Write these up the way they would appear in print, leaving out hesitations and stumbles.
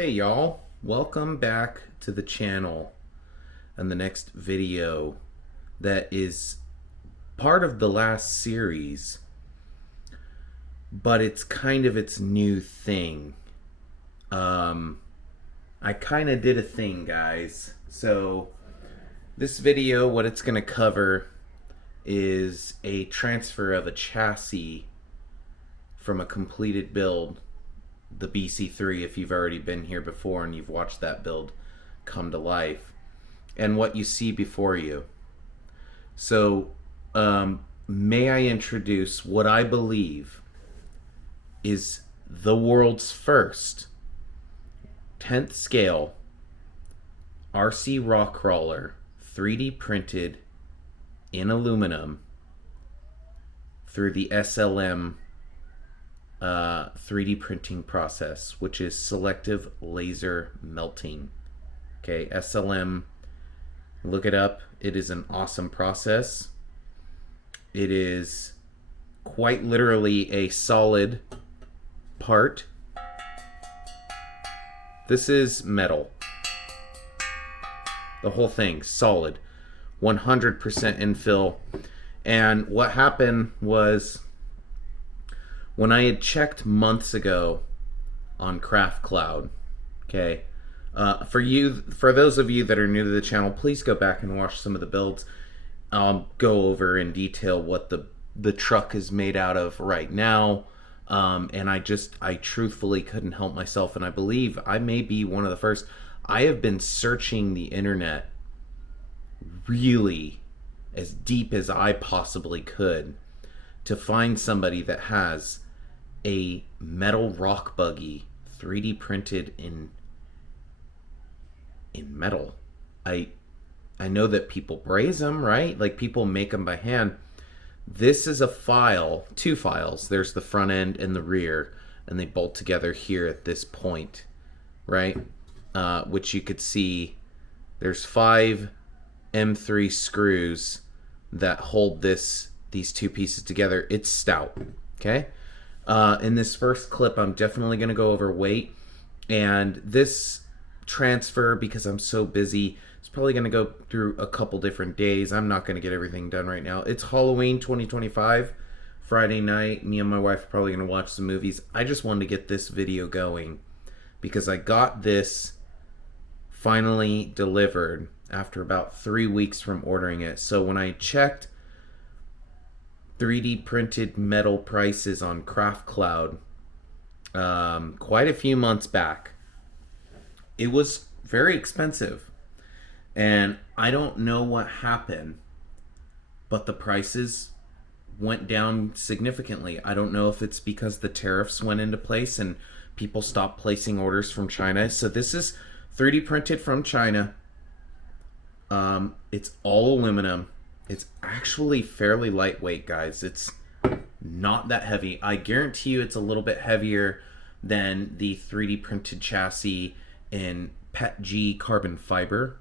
Hey y'all, welcome back to the channel and the next video that is part of the last series, but it's kind of its new thing. I kind of did a thing, guys. So this video, what it's going to cover is a transfer of a chassis from a completed build, the BC3, if you've already been here before and you've watched that build come to life, and what you see before you. So may I introduce what I believe is the world's first 10th scale RC rock crawler, 3D printed in aluminum through the SLM 3D printing process, which is selective laser melting. Okay, SLM, look it up. It is an awesome process. It is quite literally a solid part. This is metal. The whole thing, solid. 100% infill. And what happened was, when I had checked months ago on Craft Cloud, okay, for those of you that are new to the channel, please go back and watch some of the builds. I'll go over in detail what the truck is made out of right now. And I truthfully couldn't help myself, and I believe I may be one of the first. I have been searching the internet really as deep as I possibly could to find somebody that has a metal rock buggy 3D printed in metal. I know that people braze them, right? Like, people make them by hand. This is a file, two files. There's the front end and the rear, and they bolt together here at this point, right? Which you could see there's 5 M3 screws that hold these two pieces together. It's stout, okay? In this first clip, I'm definitely going to go over weight, and this transfer, because I'm so busy, it's probably going to go through a couple different days. I'm not going to get everything done right now. It's Halloween 2025, Friday night. Me and my wife are probably going to watch some movies. I just wanted to get this video going because I got this finally delivered after about 3 weeks from ordering it. So when I checked 3D printed metal prices on Craft Cloud quite a few months back, it was very expensive. And I don't know what happened, but the prices went down significantly. I don't know if it's because the tariffs went into place and people stopped placing orders from China. So this is 3D printed from China. It's all aluminum. It's actually fairly lightweight, guys. It's not that heavy. I guarantee you it's a little bit heavier than the 3D printed chassis in PETG carbon fiber.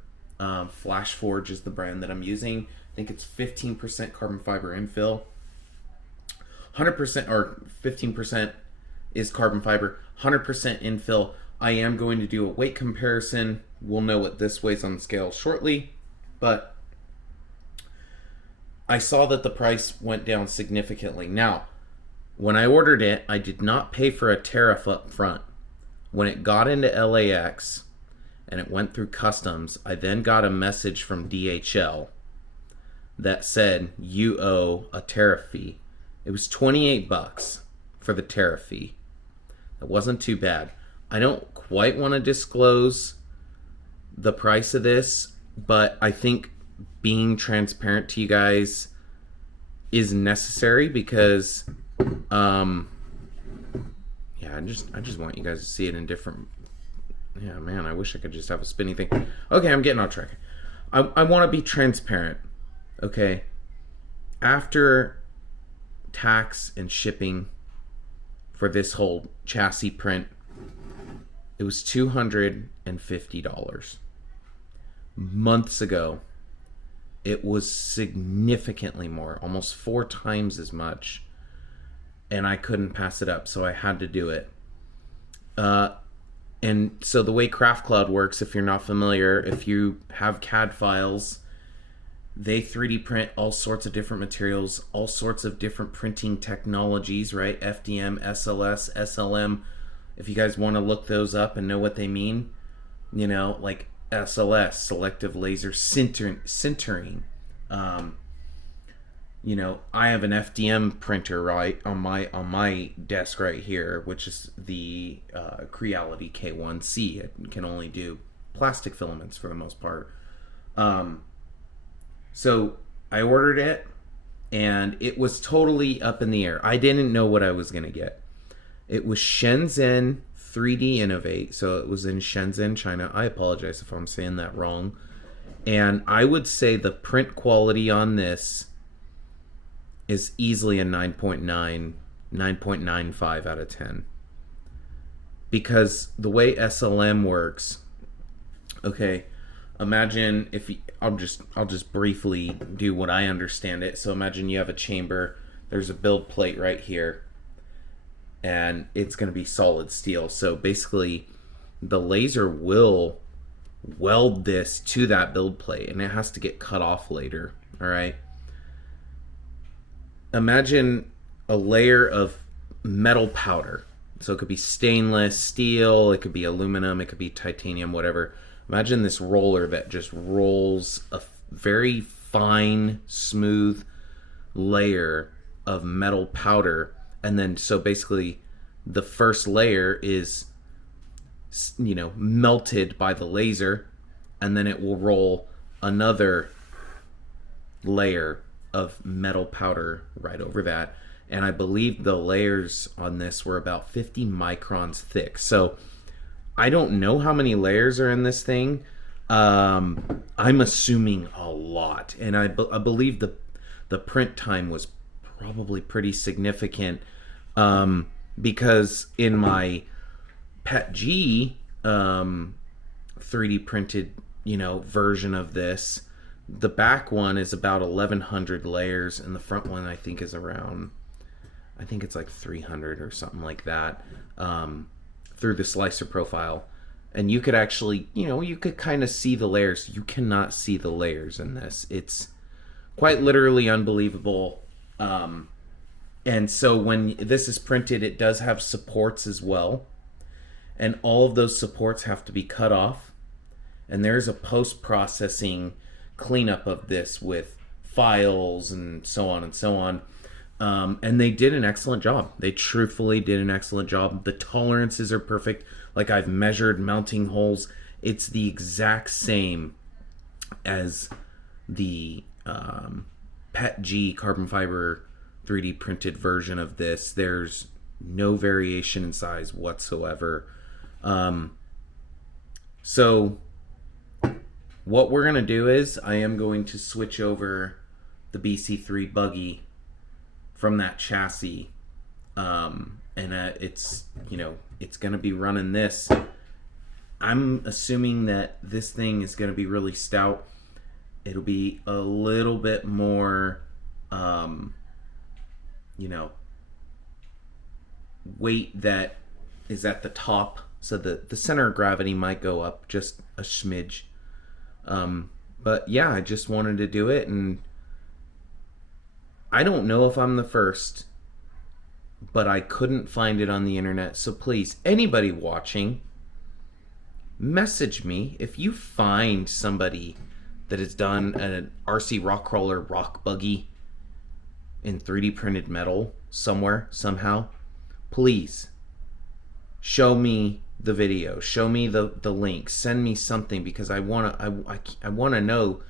Flash Forge is the brand that I'm using. I think it's 15% carbon fiber infill. 100% or 15% is carbon fiber. 100% infill. I am going to do a weight comparison. We'll know what this weighs on the scale shortly. But I saw that the price went down significantly. Now, when I ordered it, I did not pay for a tariff up front. When it got into LAX and it went through customs, I then got a message from DHL that said, you owe a tariff fee. It was $28 for the tariff fee. It wasn't too bad. I don't quite want to disclose the price of this, but I think being transparent to you guys is necessary because yeah, I just want you guys to see it in different. Yeah, man, I wish I could just have a spinning thing. Okay, I'm getting off track. I want to be transparent, okay? After tax and shipping for this whole chassis print, it was $250. Months ago, it was significantly more, almost 4 times as much, and I couldn't pass it up, so I had to do it. And so the way Craft Cloud works, if you're not familiar, if you have CAD files, they 3D print all sorts of different materials, all sorts of different printing technologies, right? FDM, SLS, SLM. If you guys want to look those up and know what they mean, you know, like SLS, selective laser sintering. You know, I have an FDM printer right on my desk right here, which is the Creality K1C. It can only do plastic filaments for the most part. So I ordered it, and it was totally up in the air. I didn't know what I was gonna get. It was Shenzhen 3D Innovate, so it was in Shenzhen, China. I apologize if I'm saying that wrong. And I would say the print quality on this is easily a 9.9, 9.95 out of 10. Because the way SLM works, okay, imagine if you, I'll just briefly do what I understand it. So imagine you have a chamber, there's a build plate right here, and it's going to be solid steel. So basically the laser will weld this to that build plate, and it has to get cut off later. All right, imagine a layer of metal powder. So it could be stainless steel, it could be aluminum, it could be titanium, whatever. Imagine this roller that just rolls a very fine, smooth layer of metal powder. And then, so basically, the first layer is, you know, melted by the laser, and then it will roll another layer of metal powder right over that. And I believe the layers on this were about 50 microns thick. So I don't know how many layers are in this thing. I'm assuming a lot. And I believe the print time was probably pretty significant, because in my PETG 3D printed, you know, version of this, the back one is about 1,100 layers, and the front one I think is around, I think it's like 300 or something like that, through the slicer profile. And you could actually, you know, you could kind of see the layers. You cannot see the layers in this. It's quite literally unbelievable. And so when this is printed, it does have supports as well. And all of those supports have to be cut off. And there's a post-processing cleanup of this with files and so on and so on. And they did an excellent job. They truthfully did an excellent job. The tolerances are perfect. Like, I've measured mounting holes. It's the exact same as the PETG carbon fiber 3D printed version of this. There's no variation in size whatsoever. So what we're going to do is I am going to switch over the BC3 buggy from that chassis, and it's, you know, it's going to be running this. I'm assuming that this thing is going to be really stout. It'll be a little bit more, you know, weight that is at the top, so the center of gravity might go up just a smidge. But yeah, I just wanted to do it, and I don't know if I'm the first, but I couldn't find it on the internet. So please, anybody watching, message me if you find somebody that has done an RC rock crawler rock buggy in 3D printed metal somewhere, somehow. Please show me the video, show me the link, send me something, because I want to know,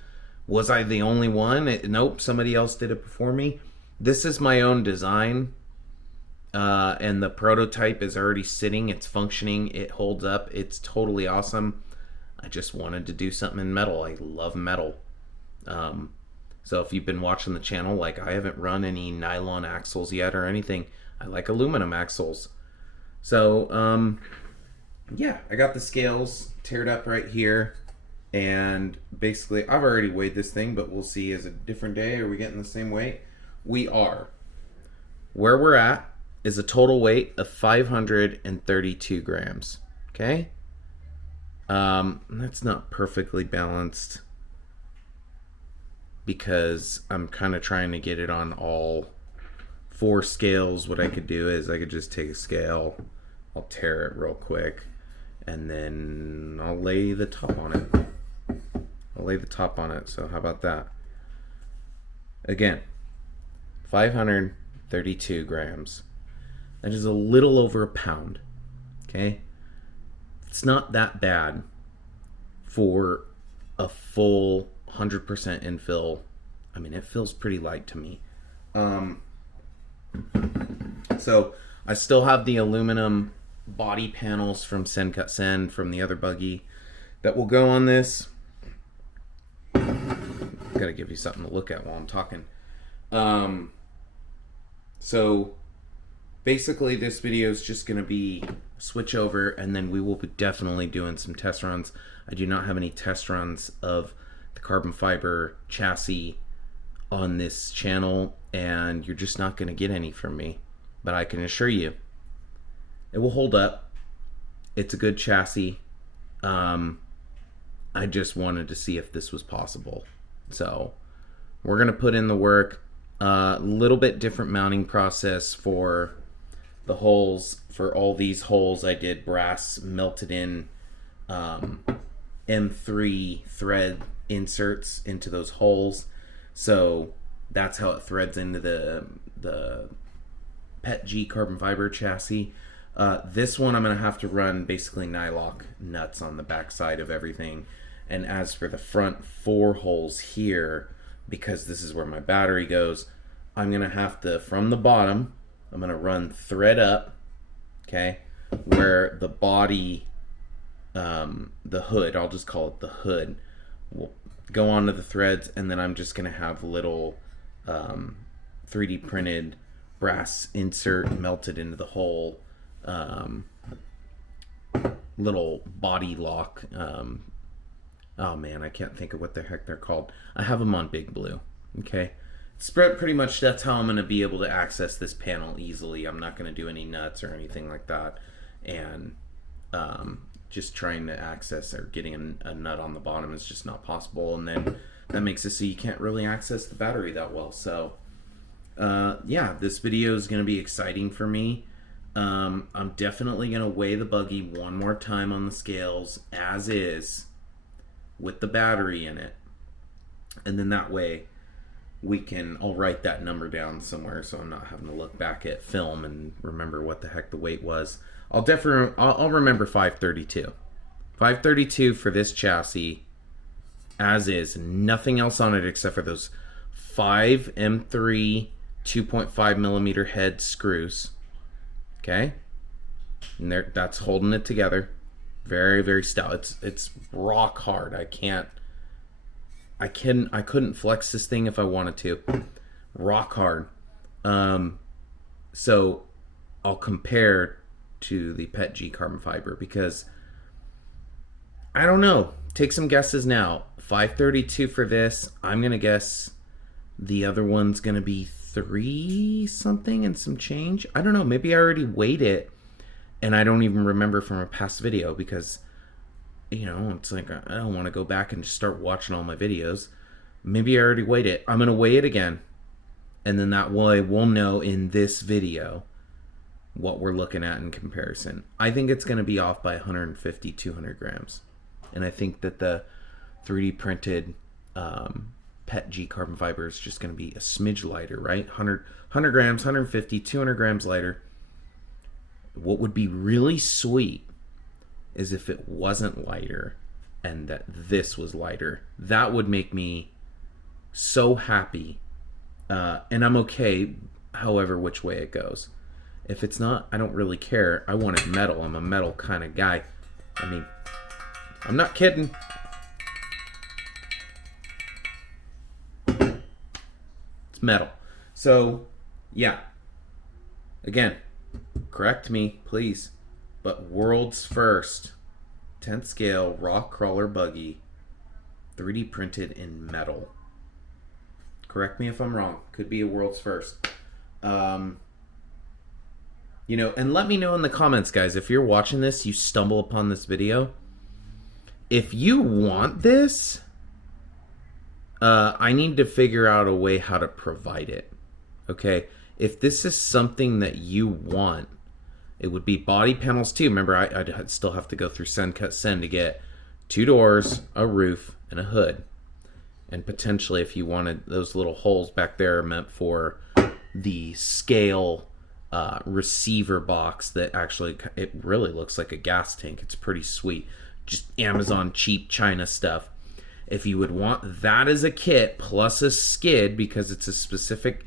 was I the only one? Nope, somebody else did it before me. This is my own design, and the prototype is already sitting. It's functioning. It holds up. It's totally awesome. I just wanted to do something in metal. I love metal. So if you've been watching the channel, like, I haven't run any nylon axles yet or anything. I like aluminum axles. So, yeah, I got the scales teared up right here. And basically, I've already weighed this thing, but we'll see. Is it a different day? Are we getting the same weight? We are. Where we're at is a total weight of 532 grams. Okay? That's not perfectly balanced because I'm kind of trying to get it on all 4 scales. What I could do is I could just take a scale, I'll tear it real quick, and then I'll lay the top on it. So how about that? Again, 532 grams. That is a little over a pound. Okay? It's not that bad for a full 100% infill. I mean, it feels pretty light to me. So I still have the aluminum body panels from Sen Cut Sen from the other buggy that will go on this. Gotta give you something to look at while I'm talking. So basically this video is just gonna be switch over, and then we will be definitely doing some test runs. I do not have any test runs of the carbon fiber chassis on this channel, and you're just not gonna get any from me. But I can assure you it will hold up. It's a good chassis. I just wanted to see if this was possible. So we're going to put in the work. A little bit different mounting process for the holes. For all these holes, I did brass melted in M3 thread inserts into those holes. So that's how it threads into the PETG carbon fiber chassis. This one I'm going to have to run basically nylock nuts on the back side of everything. And as for the front 4 holes here, because this is where my battery goes, I'm going to have to, from the bottom, I'm going to run thread up, okay, where the body, the hood, I'll just call it the hood, will go onto the threads, and then I'm just going to have little 3D printed brass insert melted into the hole, little body lock. Oh man, I can't think of what the heck they're called. I have them on Big Blue. Okay, spread pretty much. That's how I'm going to be able to access this panel easily. I'm not going to do any nuts or anything like that, and just trying to access or getting a nut on the bottom is just not possible. And then that makes it so you can't really access the battery that well. So yeah, this video is going to be exciting for me. I'm definitely going to weigh the buggy one more time on the scales as is, with the battery in it, and then that way I'll write that number down somewhere so I'm not having to look back at film and remember what the heck the weight was. I'll remember 532 for this chassis as is, nothing else on it except for those 5 M3 2.5 millimeter head screws. Okay, and that's holding it together. Very, very stout. It's rock hard. I couldn't flex this thing if I wanted to. Rock hard. So I'll compare to the PETG carbon fiber because I don't know. Take some guesses now. 532 for this. I'm gonna guess the other one's gonna be 3 something and some change. I don't know. Maybe I already weighed it and I don't even remember from a past video because, you know, it's like I don't want to go back and just start watching all my videos. Maybe I already weighed it. I'm going to weigh it again. And then that way we'll know in this video what we're looking at in comparison. I think it's going to be off by 150, 200 grams. And I think that the 3D printed PETG carbon fiber is just going to be a smidge lighter, right? 100 grams, 150, 200 grams lighter. What would be really sweet is if it wasn't lighter and that this was lighter. That would make me so happy. And I'm okay however which way it goes. If it's not, I don't really care. I want it metal. I'm a metal kind of guy. I mean, I'm not kidding. It's metal. So, yeah. Again, correct me, please. But world's first 10th scale rock crawler buggy, 3D printed in metal. Correct me if I'm wrong. Could be a world's first. You know, and let me know in the comments, guys, if you're watching this, you stumble upon this video, If you want this, I need to figure out a way how to provide it. Okay? If this is something that you want, it would be body panels too. Remember, I'd still have to go through send, cut, send to get 2 doors, a roof, and a hood. And potentially, if you wanted those little holes back there, are meant for the scale receiver box that actually, it really looks like a gas tank. It's pretty sweet. Just Amazon cheap China stuff. If you would want that as a kit plus a skid, because it's a specific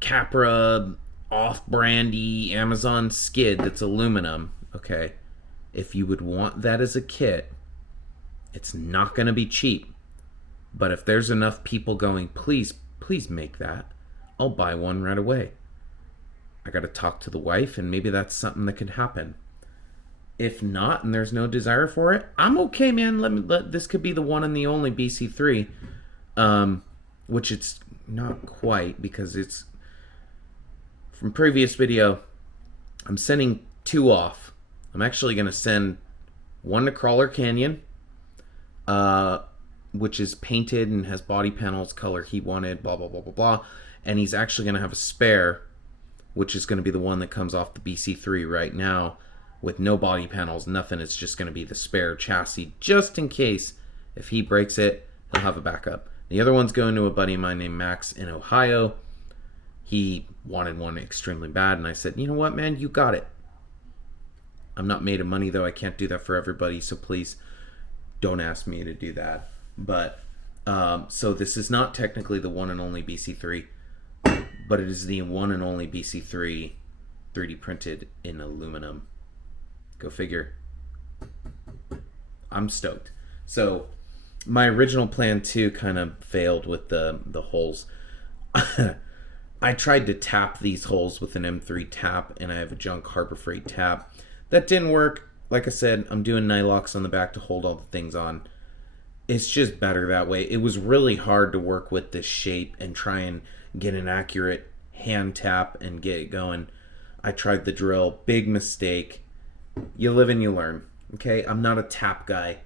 Capra off-brandy Amazon skid that's aluminum, okay? If you would want that as a kit, it's not going to be cheap. But if there's enough people going, please make that, I'll buy one right away. I got to talk to the wife, and maybe that's something that could happen. If not, and there's no desire for it, I'm okay, man. This could be the one and the only BC3, which it's not quite, because it's from previous video. I'm sending 2 off. I'm actually going to send one to Crawler Canyon, which is painted and has body panels, color he wanted, blah, blah, blah, blah, blah. And he's actually going to have a spare, which is going to be the one that comes off the BC3 right now, with no body panels, nothing. It's just going to be the spare chassis, just in case if he breaks it, he'll have a backup. The other one's going to a buddy of mine named Max in Ohio. He wanted one extremely bad, and I said, you know what, man, you got it. I'm not made of money, though. I can't do that for everybody, so please don't ask me to do that. But so this is not technically the one and only BC3, but it is the one and only BC3 3D printed in aluminum. Go figure. I'm stoked. So my original plan too kind of failed with the holes. I tried to tap these holes with an M3 tap, and I have a junk Harbor Freight tap. That didn't work. Like I said, I'm doing nylocks on the back to hold all the things on. It's just better that way. It was really hard to work with this shape and try and get an accurate hand tap and get it going. I tried the drill. Big mistake. You live and you learn. Okay? I'm not a tap guy.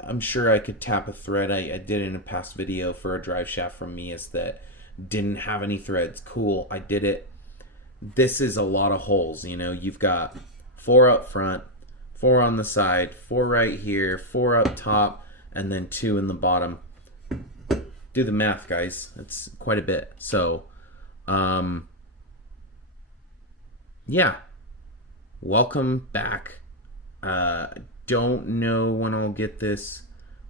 I'm sure I could tap a thread. I did in a past video for a drive shaft from Mias that didn't have any threads. Cool. I did it. This is a lot of holes. You know, you've got 4 up front, 4 on the side, 4 right here, 4 up top, and then 2 in the bottom. Do the math, guys. It's quite a bit. So, yeah. Welcome back. Don't know when I'll get this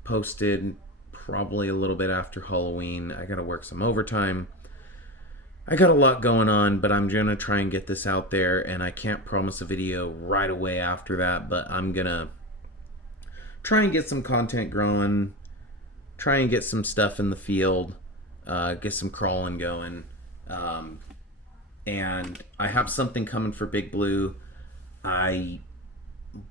posted. Probably a little bit after Halloween. I gotta work some overtime. I got a lot going on, but I'm gonna try and get this out there, and I can't promise a video right away after that, but I'm gonna try and get some content growing, try and get some stuff in the field, get some crawling going, and I have something coming for Big Blue. I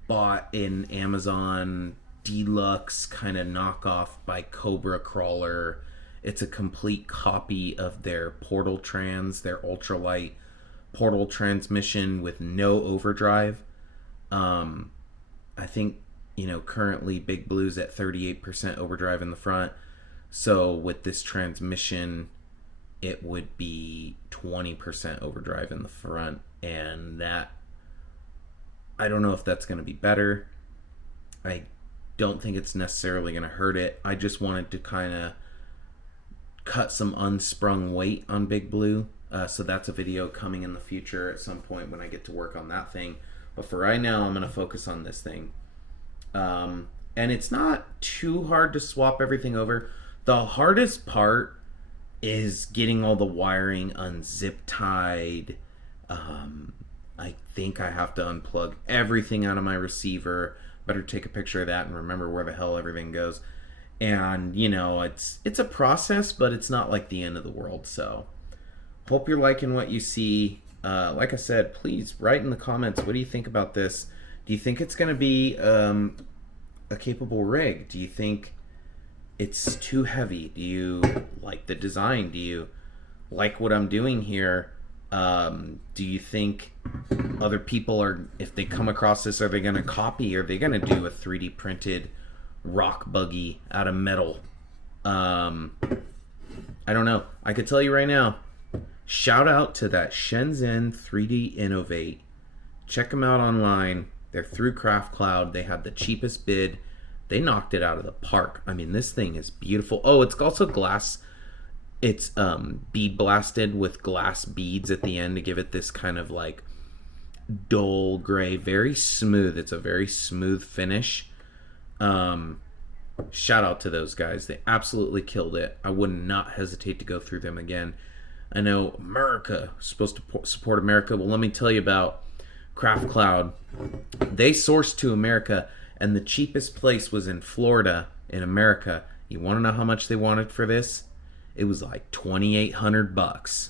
bought an Amazon deluxe kind of knockoff by Cobra Crawler. It's a complete copy of their Portal Trans, their ultralight portal transmission with no overdrive. I think, you know, currently Big Blue's at 38% overdrive in the front. So with this transmission, it would be 20% overdrive in the front. And that, I don't know if that's going to be better. I don't think it's necessarily going to hurt it. I just wanted to kind of cut some unsprung weight on Big Blue. So that's a video coming in the future at some point when I get to work on that thing. But for right now, I'm going to focus on this thing. And it's not too hard to swap everything over. The hardest part is getting all the wiring unzip tied. I think I have to unplug everything out of my receiver. Better take a picture of that and remember where the hell everything goes. And, you know, it's a process, but it's not like the end of the world. So, hope you're liking what you see. Like I said, please write in the comments, what do you think about this? Do you think it's going to be a capable rig? Do you think it's too heavy? Do you like the design? Do you like what I'm doing here? Do you think other people are, if they come across this, are they going to copy? Are they going to do a 3D printed rock buggy out of metal. I don't know. I could tell you right now, shout out to that Shenzhen 3D Innovate. Check them out online. They're through Craft Cloud. They had the cheapest bid. They knocked it out of the park. I mean, this thing is beautiful. Oh, it's also glass. It's bead blasted with glass beads at the end to give it this kind of like dull gray, very smooth. It's a very smooth finish. Shout out to those guys. They absolutely killed it. I would not hesitate to go through them again. I know America is supposed to support America. Well, let me tell you about Craft Cloud. They sourced to America, and the cheapest place was in Florida, in America. You want to know how much they wanted for this? It was like $2,800.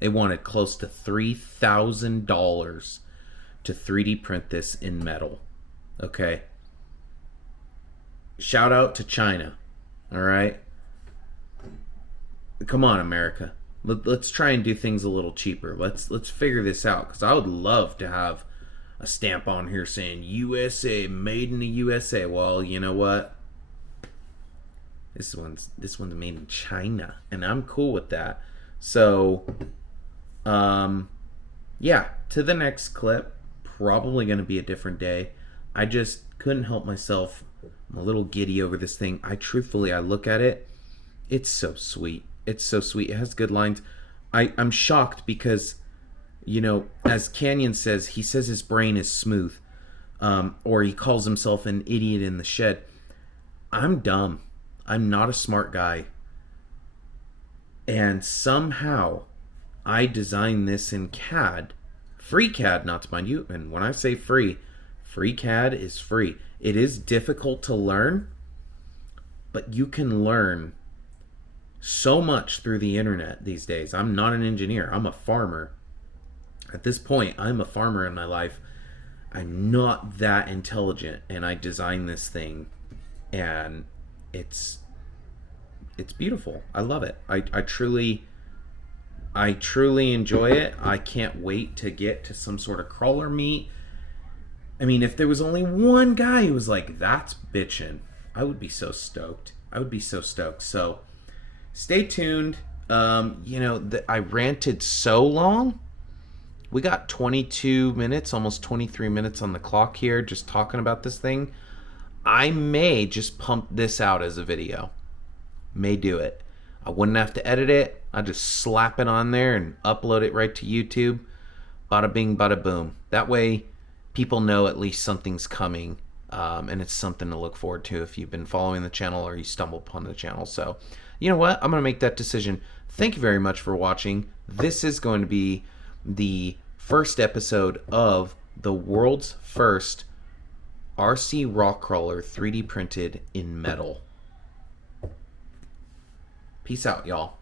They wanted close to $3,000 to 3D print this in metal. Okay. Shout out to China. All right. Come on, America. Let's try and do things a little cheaper. Let's figure this out, because I would love to have a stamp on here saying USA, made in the USA. Well, you know what? This one's made in China, and I'm cool with that. So, yeah, to the next clip. Probably going to be a different day. I just couldn't help myself. I'm a little giddy over this thing. I look at it. It's so sweet. It's so sweet. It has good lines. I'm shocked because, you know, as Canyon says, he says his brain is smooth. Or he calls himself an idiot in the shed. I'm dumb. I'm not a smart guy. And somehow I designed this in CAD. Free CAD, not to mind you. And when I say free CAD is free. It is difficult to learn, but you can learn so much through the internet these days. I'm not an engineer. I'm a farmer. At this point, I'm a farmer in my life. I'm not that intelligent, and I designed this thing, and it's beautiful. I love it. I truly enjoy it. I can't wait to get to some sort of crawler meet. I mean, if there was only one guy who was like, that's bitchin', I would be so stoked. So stay tuned. You know, I ranted so long. We got 22 minutes, almost 23 minutes on the clock here just talking about this thing. I may just pump this out as a video. May do it. I wouldn't have to edit it. I'll just slap it on there and upload it right to YouTube. Bada bing, bada boom. That way people know at least something's coming, and it's something to look forward to if you've been following the channel or you stumble upon the channel. So, you know what? I'm going to make that decision. Thank you very much for watching. This is going to be the first episode of the world's first RC rock crawler 3D printed in metal. Peace out, y'all.